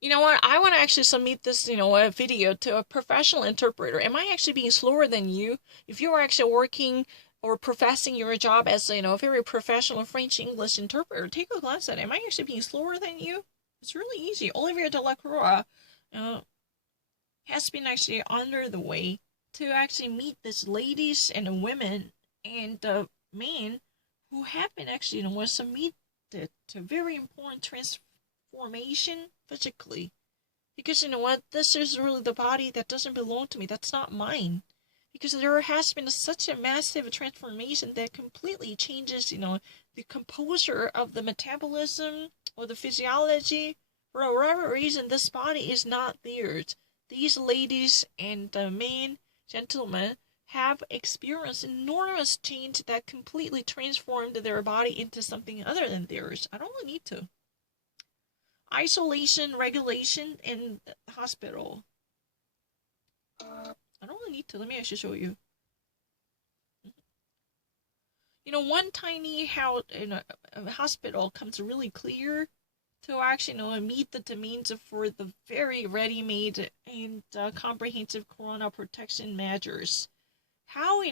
You know what? I want to actually submit this, a video to a professional interpreter. Am I actually being slower than you? If you are actually working or professing your job as, a very professional French English interpreter, take a glance at it. Am I actually being slower than you? It's really easy. Olivier Delacroix uh, has been actually under the way to actually meet these ladies and the women and the men who have been actually, was submitted to very important transformation physically, because you know what? This is really the body that doesn't belong to me. That's not mine. Because there has been such a massive transformation that completely changes, the composure of the metabolism or the physiology. For whatever reason, this body is not theirs. These ladies and men, gentlemen, have experienced enormous change that completely transformed their body into something other than theirs. I don't really need to. Isolation regulation in the hospital. I don't really need to. Let me actually show you. One tiny house in a hospital comes really clear to actually meet the demands for the very ready-made and comprehensive corona protection measures. How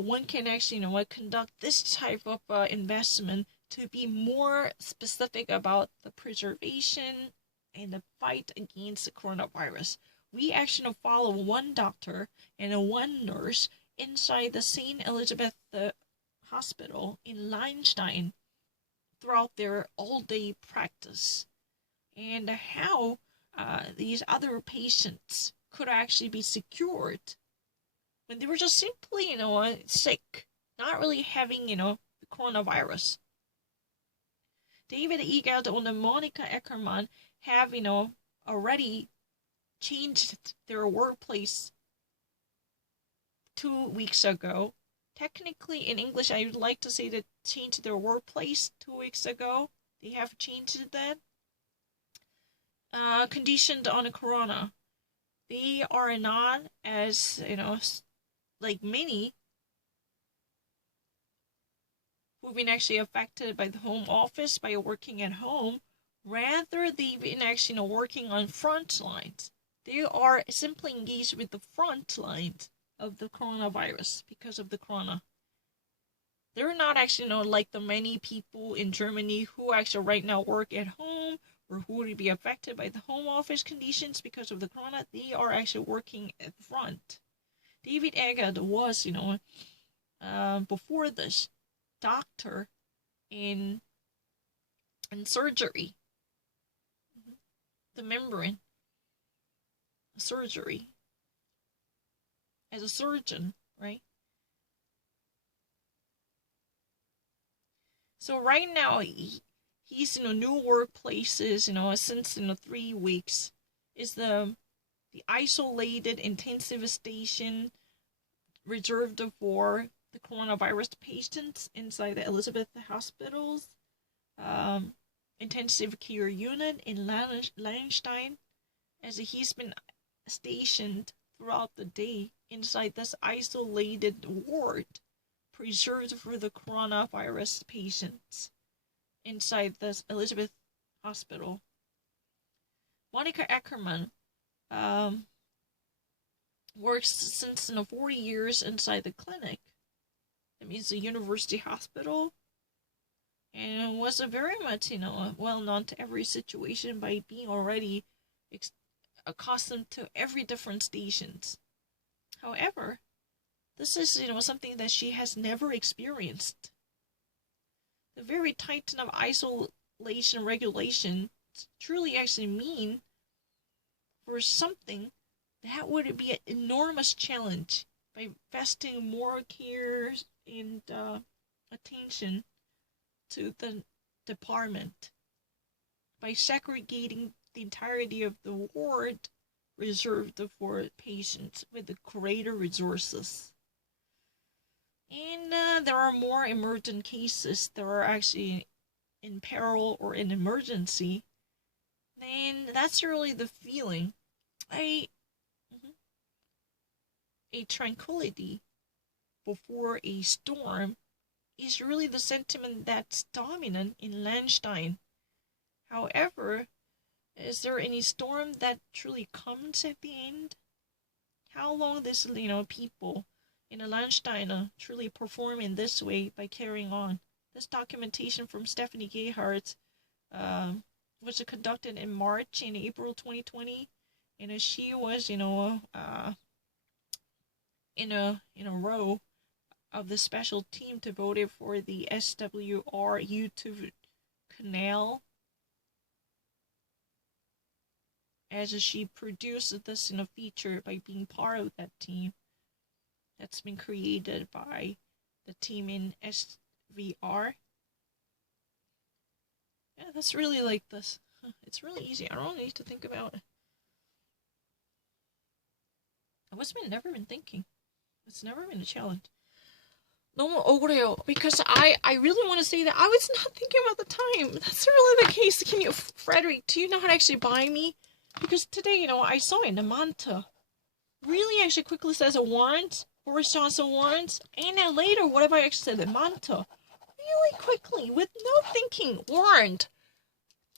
one can actually conduct this type of investment to be more specific about the preservation and the fight against the coronavirus. We actually follow one doctor and one nurse inside the St. Elizabeth Hospital in Liechtenstein throughout their all-day practice, and how these other patients could actually be secured when they were just simply, sick, not really having, the coronavirus. David Egelt and Monica Eckermann have, already changed their workplace 2 weeks ago. Technically, in English, I would like to say that changed their workplace 2 weeks ago. They have changed that. Conditioned on a corona. They are not as, like many who've been actually affected by the home office by working at home. Rather, they've been actually working on front lines. They are simply engaged with the front lines of the coronavirus because of the corona. They're not actually, like the many people in Germany who actually right now work at home or who would be affected by the home office conditions because of the corona. They are actually working at the front. David Egert was, before this, doctor in surgery, the membrane surgery, as a surgeon, right? So right now he's in a new workplaces, since 3 weeks. Is the isolated intensive station reserved for the coronavirus patients inside the Elizabeth hospitals, intensive care unit in Liechtenstein, as he's been stationed throughout the day inside this isolated ward preserved for the coronavirus patients inside this Elizabeth hospital. Monica Eckermann works since 40 years inside the clinic. That means the university hospital, and was a very much well known to every situation by being already accustomed to every different stations. However, this is something that she has never experienced. The very tight of isolation regulations truly actually mean for something that would be an enormous challenge by investing more care and attention to the department, by segregating the entirety of the ward reserved for patients with the greater resources. And there are more emergent cases that are actually in peril or in emergency. Then that's really the feeling. I a tranquility before a storm is really the sentiment that's dominant in Liechtenstein. However, is there any storm that truly comes at the end? How long this, people in a Landsteiner truly perform in this way by carrying on? This documentation from Stephanie Gayhart was conducted in March and April 2020, and she was, in a row of the special team devoted for the SWR YouTube canal, as she produced this in a feature by being part of that team that's been created by the team in SVR. Yeah, that's really like this. It's really easy. I don't need to think about it. I've never been thinking. It's never been a challenge. 너무 억울해요. Because I really want to say that I was not thinking about the time. That's really the case. Can you, Frederick, do you know how to actually buy me? Because today, I saw in the Manta really actually quickly says a warrant, Boris Johnson warrant, and then later, whatever I actually said, the Manta, really quickly, with no thinking, warrant.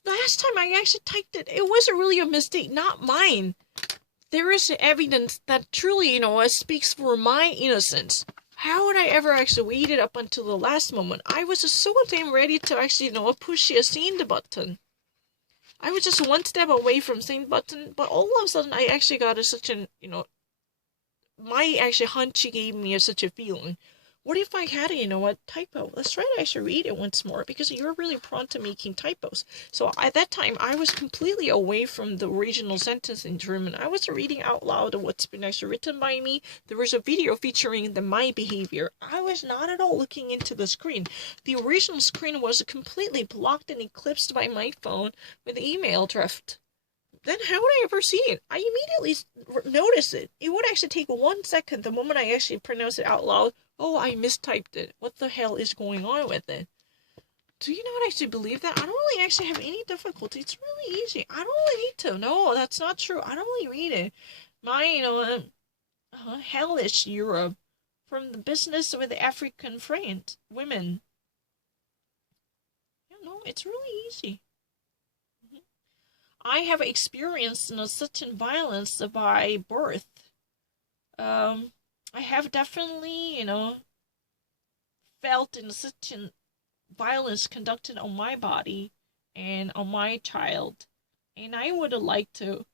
Last time I actually typed it, it was really a mistake, not mine. There is evidence that truly, speaks for my innocence. How would I ever actually wait it up until the last moment? I was just so damn ready to actually, push the send button. I was just one step away from send button, but all of a sudden I actually got such an, my actually hunch gave me such a feeling. What if I had a, typo? Let's try to actually read it once more, because you're really prone to making typos. So at that time, I was completely away from the original sentence in German. I was reading out loud what's been actually written by me. There was a video featuring my behavior. I was not at all looking into the screen. The original screen was completely blocked and eclipsed by my phone with email drift. Then how would I ever see it? I immediately noticed it. It would actually take 1 second the moment I actually pronounce it out loud. Oh, I mistyped it. What the hell is going on with it? Do you not actually believe that? I don't really actually have any difficulty. It's really easy. I don't really need to. No, that's not true. I don't really read it. My, hellish Europe from the business with the African friend, women. It's really easy. I have experienced such violence by birth. I have definitely, felt such violence conducted on my body and on my child. And I would like to,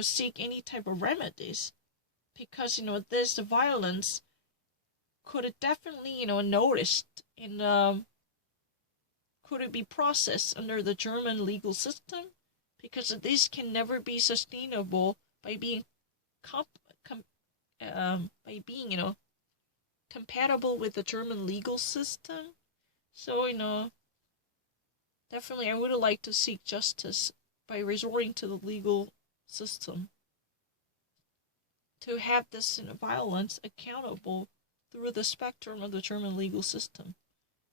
seek any type of remedies. Because, this violence could it definitely, noticed and could it be processed under the German legal system? Because this can never be sustainable by being compatible with the German legal system. So, definitely I would like to seek justice by resorting to the legal system to have this violence accountable through the spectrum of the German legal system.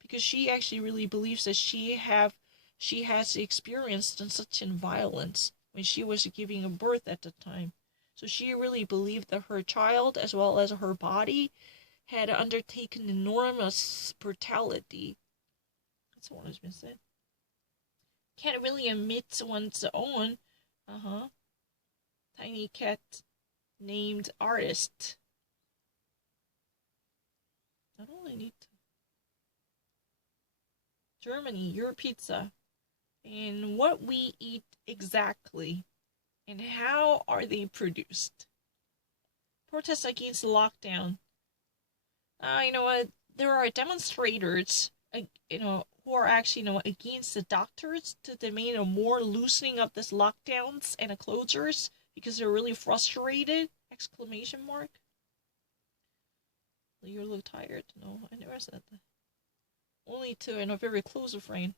Because she actually really believes that she has experienced such violence when she was giving a birth at the time. So she really believed that her child, as well as her body, had undertaken enormous brutality. That's what has been said. Can't really admit one's own, tiny cat named artist. I don't really need to. Germany, your pizza. And what we eat exactly. And how are they produced? Protests against lockdown. There are demonstrators, who are actually, against the doctors to demand a more loosening of this lockdowns and closures because they're really frustrated! ! You look tired. No, I never said that. Only to, a very close friend.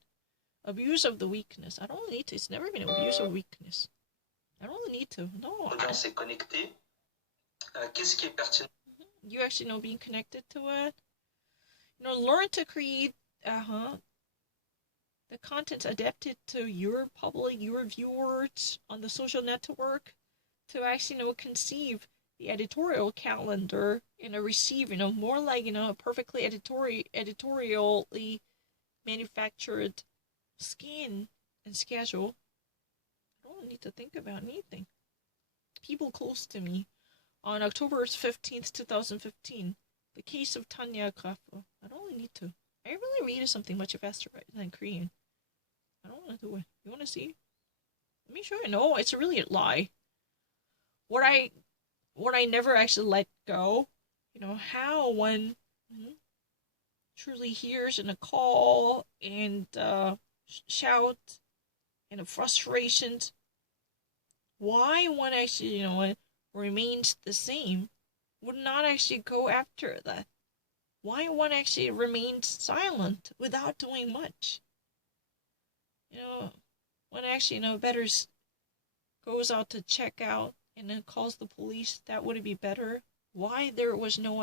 Abuse of the weakness. I don't need to. It's never been abuse of weakness. I don't really need to. No. You actually being connected to it. Learn to create the content adapted to your public, your viewers on the social network, to actually conceive the editorial calendar and receive more like a perfectly editorially manufactured skin and schedule. I don't need to think about anything. People close to me. On October 15th, 2015, the case of Tanya Kafu. I don't really need to. I really read something much faster than Korean. I don't want to do it. You want to see? Let me show you. No, it's really a lie. What I never actually let go. How one truly hears in a call and shout and a frustration. Why one actually, remains the same, would not actually go after that. Why one actually remains silent without doing much. One actually, better goes out to check out and then calls the police, that would be better. Why there was no